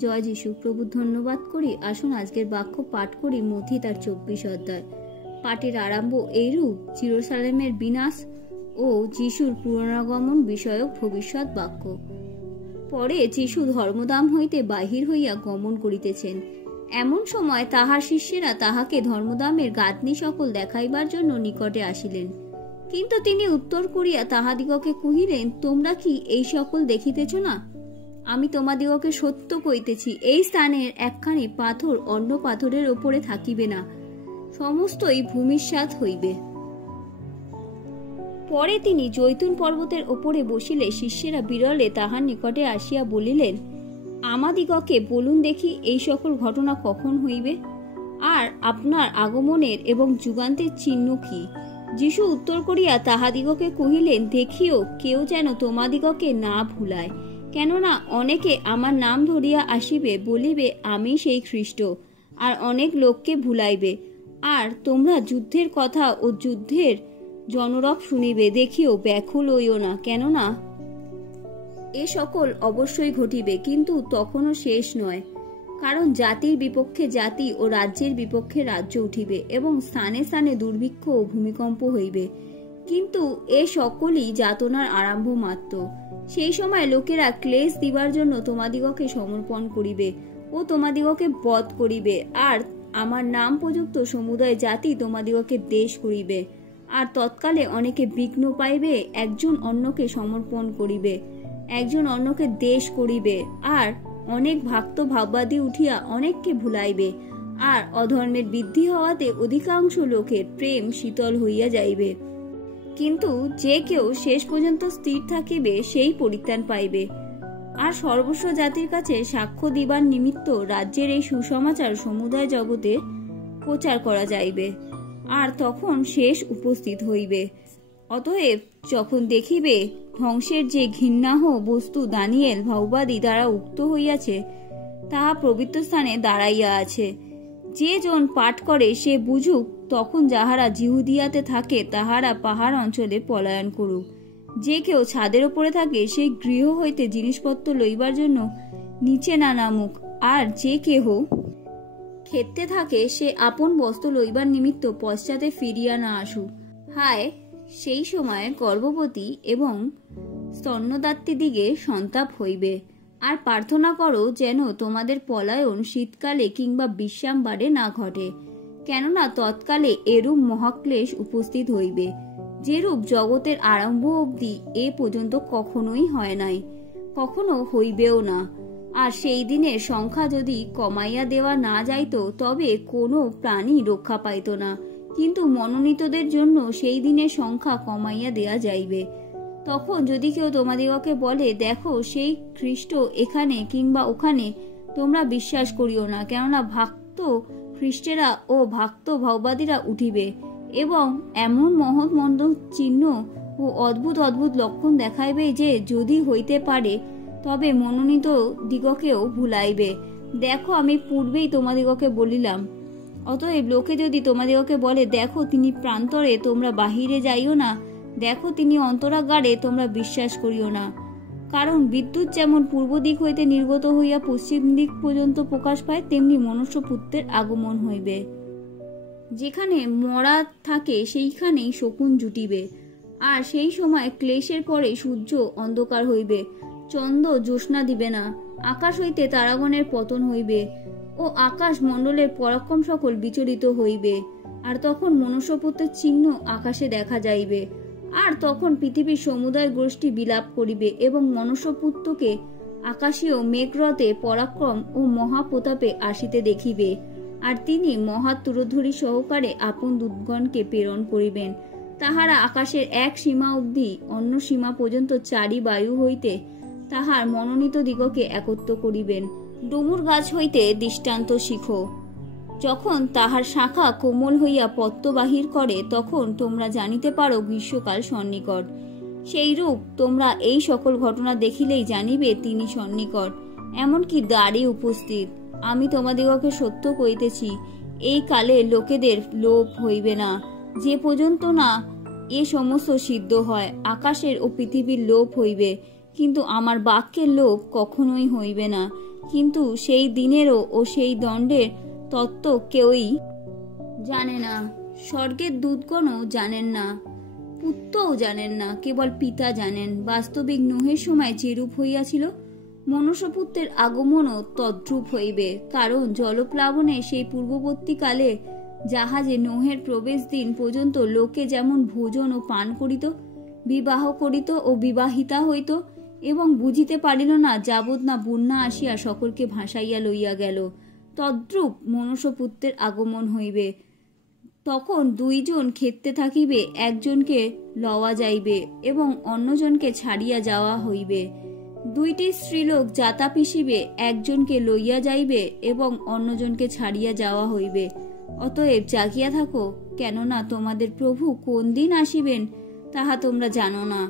জয় যিশু। প্রভু ধন্যবাদ করি। আসুন আজকের বাক্য পাঠ করি মথি তার 24 অধ্যায়। পাঠের আরম্ভ এইরূপ: জেরুজালেমের বিনাশ ও যিশুর পুনরাগমন বিষয়ক ভবিষ্যৎ বাক্য। পরে যিশু ধর্মধাম হইতে বাহির হইয়া গমন করিতেছেন। এমন সময় তাহার শিষ্যেরা তাহাকে ধর্মধামের গাঁথনি সকল দেখাইবার জন্য নিকটে আসিলেন। কিন্তু তিনি উত্তর করিয়া তাহাদিগকে কহিলেন, তোমরা কি এই সকল দেখিতেছ না? আমি তোমাদিগকে সত্য কইতেছি, এই স্থানের একখানি পাথর অন্য পাথরের ওপরে থাকিবে না, সমস্তই ভূমিসাৎ হইবে। পরে তিনি জৈতুন পর্বতের ওপরে বসিলে শিষ্যেরা বিরলে তাহার নিকটে আসিয়া বলিলেন, আমাদিগকে বলুন দেখি, এই সকল ঘটনা কখন হইবে? আর আপনার আগমনের এবং যুগান্তের চিহ্ন কি? যিশু উত্তর করিয়া তাহাদিগকে কহিলেন, দেখিও কেউ যেন তোমাদিগকে না ভুলায়। কেননা অনেকে আমার নাম ধরিয়া আসিবে, বলিবে আমি সেই খ্রিস্ট, আর অনেক লোককে ভুলাইবে। আর তোমরা যুদ্ধের কথা ও যুদ্ধের জনরব শুনিবে। দেখিও ব্যাকুল হইও না, কেননা এ সকল অবশ্যই ঘটিবে, কিন্তু তখনও শেষ নয়। কারণ জাতির বিপক্ষে জাতি ও রাজ্যের বিপক্ষে রাজ্য উঠিবে, এবং স্থানে স্থানে দুর্ভিক্ষ ও ভূমিকম্প হইবে। কিন্তু এ সকলই যাতনার আরম্ভ মাত্র। সেই সময় লোকেরা ক্লেশ দিবার জন্য তোমাদিগকে সমর্পণ করিবে ও তোমাদিগকে বধ করিবে, আর আমার নাম প্রযুক্ত সমুদয় জাতি তোমাদিগকে দেশ করিবে। আর তৎকালে অনেকে বিঘ্ন পাইবে, একজন অন্যকে সমর্পণ করিবে, একজন অন্যকে দেশ করিবে। আর অনেক ভক্ত ভাববাদী উঠিয়া অনেককে ভুলাইবে, আর অধর্মের বৃদ্ধি হওয়াতে অধিকাংশ লোকের প্রেম শীতল হইয়া যাইবে। কিন্তু যে কেউ শেষ পর্যন্ত স্থির থাকিবে, সেই পরিত্রাণ পাইবে। আর সর্বস্ব জাতির কাছে সাক্ষ্য দিবার নিমিত্ত রাজ্যের এই সুসমাচার সমুদয় জগতে প্রচার করা যাইবে, আর তখন শেষ উপস্থিত হইবে। অতএব যখন দেখিবে ধ্বংসের যে ঘৃণ্যাহ বস্তু দানিয়েল ভাববাদী দ্বারা উক্ত হইয়াছে, তাহা পবিত্র স্থানে দাঁড়াইয়া আছে, যে জন পাঠ করে সে বুঝুক। তখন যাহারা জিহুদিয়াতে থাকে তাহারা পাহাড় অঞ্চলে পলায়ন করুক। যে কেউ ছাদের উপরে থাকে সেই গৃহ হইতে জিনিসপত্র লইবার জন্য নিচে না নামুক। আর যে কেহ ক্ষেত্রে থাকে সে আপন বস্ত্র লইবার নিমিত্ত পশ্চাতে ফিরিয়া না আসুক। হায়, সেই সময় গর্ভবতী এবং স্তন্যদাত্রীদিগে সন্তাপ হইবে। আর প্রার্থনা করো যেন তোমাদের পলায়ন শীতকালে কিংবা বিশ্রামবারে না ঘটে, কেননা তৎকালে এরূপ মহাক্লেশ উপস্থিত হইবে, যেরূপ জগতের আরম্ভ অবধি এ পর্যন্ত কখনোই হয় নাই, কখনো হইবেও না। আর সেই দিনের সংখ্যা যদি কমাইয়া দেওয়া না যাইত, তবে কোনো প্রাণী রক্ষা পাইত না। কিন্তু মনোনীতদের জন্য সেই দিনের সংখ্যা কমাইয়া দেয়া যাইবে। তখন যদি কেউ তোমাদিগকে বলে, দেখো সেই খ্রিস্ট এখানে কিংবা ওখানে, তোমরা বিশ্বাস করিও না। কেননা ভক্ত খ্রিস্টেরা ও ভক্ত ভাববাদীরা উঠিবে, এবং এমন মহৎ মন্দ চিহ্ন ও অদ্ভুত অদ্ভুত লক্ষণ দেখাইবে, যে যদি হইতে পারে তবে মনোনীত দিগকেও ভুলাইবে। দেখো, আমি পূর্বেই তোমাদিগকে বলিলাম। অতএব লোকে যদি তোমাদিগকে বলে, দেখো তিনি প্রান্তরে, তোমরা বাহিরে যাইও না, দেখো তিনি অন্তরাগারে, তোমরা বিশ্বাস করিও না। কারণ বিদ্যুৎ যেমন পূর্ব দিক হইতে নির্গত হইয়া পশ্চিম দিক পর্যন্ত প্রকাশ পায়, তেমনি মনুষ্যপুত্রের আগমন হইবে। যেখানে মরা থাকে সেইখানেই শকুন জুটিবে। আর সেই সময় ক্লেশের পরে সূর্য অন্ধকার হইবে, চন্দ্র জ্যোৎস্না দিবে না, আকাশ হইতে তারাগণের পতন হইবে, ও আকাশ মণ্ডলের পরাক্রম সকল বিচলিত হইবে। আর তখন মনুষ্যপুত্রের চিহ্ন আকাশে দেখা যাইবে। আর তখন পৃথিবীর সমুদয় গোষ্ঠী বিলাপ করিবে, এবং মনুষ্যপুত্রকে আকাশীয় মেঘরথে পরাক্রম ও মহাপ্রতাপে আসিতে দেখিবে। আর তিনি মহা তুরধ্বনি সহকারে আপন দূতগণকে প্রেরণ করিবেন। তাহারা আকাশের এক সীমা অবধি অন্য সীমা পর্যন্ত চারি বায়ু হইতে তাহার মনোনীত দিগকে একত্র করিবেন। ডুমুর গাছ হইতে দৃষ্টান্ত শিখো। যখন তাহার শাখা কোমল হইয়া পত্র বাহির করে, তখন তোমরা জানিতে পারো গ্রীষ্মকাল সন্নিকট। সেইরূপ তোমরা এই সকল ঘটনা দেখিলেই জানিবে তিনি সন্নিকট, এমনকি দ্বারে উপস্থিত। আমি তোমাদিগকে সত্য কইতেছি, এই কালে লোকেদের লোভ হইবে না, যে পর্যন্ত না এ সমস্ত সিদ্ধ হয়। আকাশের ও পৃথিবীর লোভ হইবে, কিন্তু আমার বাক্যের লোভ কখনোই হইবে না। কিন্তু সেই দিনেরও ও সেই দণ্ডের তত্ত্ব কেউই জানে না। স্বর্গের দূতগণও জানেন না, পুত্রও জানেন না, কেবল পিতা জানেন। বাস্তবিক নোহের সময় যেরূপ হইয়াছিল, মনুষ্যপুত্রের আগমনও তদ্রূপ হইবে। কারণ জলপ্লাবনে সেই পূর্ববর্তীকালে জাহাজে নোহের প্রবেশ দিন পর্যন্ত লোকে যেমন ভোজন ও পান করিত, বিবাহ করিত ও বিবাহিতা হইত, এবং বুঝিতে পারিল না যাবৎ না বন্যা আসিয়া সকলকে ভাসাইয়া লইয়া গেল, তদ্রূপ মনুষ্যপুত্রের আগমন হইবে। তখন দুইজন ক্ষেত্রে থাকিবে, একজনকে লওয়া যাইবে এবং অন্যজনকে ছাড়িয়া যাওয়া হইবে। দুইটি স্ত্রীলোক যাতা পিসিবে, একজনকে লইয়া যাইবে এবং অন্যজনকে ছাড়িয়া যাওয়া হইবে। অতএব জাগিয়া থাকো, কেননা তোমাদের প্রভু কোন দিন আসিবেন তাহা তোমরা জানো না।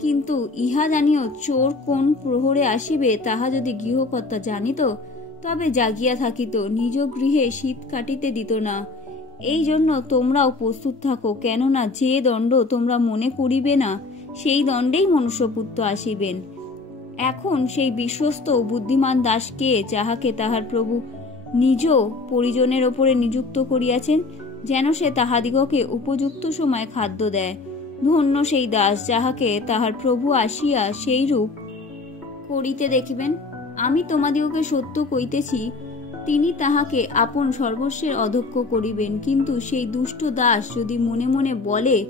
কিন্তু ইহা জানিও, চোর কোন প্রহরে আসিবে তাহা যদি গৃহকর্তা জানিত, তবে জাগিয়া থাকিত, নিজ গৃহে শীত কাটিতে দিত না। এই জন্য তোমরাও প্রস্তুত থাকো, কেননা যে দণ্ড তোমরা মনে করিবে না, সেই দণ্ডেই মনুষ্যপুত্র আসিবেন। এখন সেই বিশ্বস্ত বুদ্ধিমান দাস কে, যাহাকে তাহার প্রভু নিজ পরিজনের ওপরে নিযুক্ত করিয়াছেন, যেন সে তাহাদিগকে উপযুক্ত সময় খাদ্য দেয়। ধন্য সেই দাস, যাহাকে তাহার প্রভু আসিয়া সেই রূপ করিতে দেখিবেন। আমি তোমাদিগকে সত্য কইতেছি, তিনি তাহাকে আপন সর্বস্বের অধ্যক্ষ করিবেন। কিন্তু সেই দুষ্ট দাস যদি মনে মনে বলে,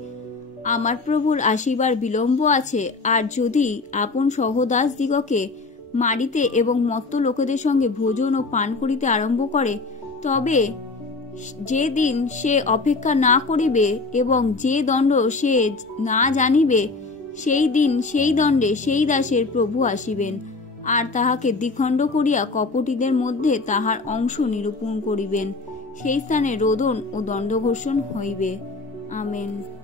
আমার প্রভুর আসিবার বিলম্ব আছে, আর যদি আপন সহদাসদিগকে মারিতে এবং মত্ত লোকেদের সঙ্গে ভোজন ও পান করিতে আরম্ভ করে, তবে যে দিন সে অপেক্ষা না করিবে এবং যে দণ্ড সে না জানিবে, সেই দিন সেই দণ্ডে সেই দাসের প্রভু আসিবেন, আর তাহাকে দ্বিখণ্ড করিয়া কপটীদের মধ্যে তাহার অংশ নিরূপণ করিবেন। সেই স্থানে রোদন ও দণ্ডঘোষণ হইবে। আমেন।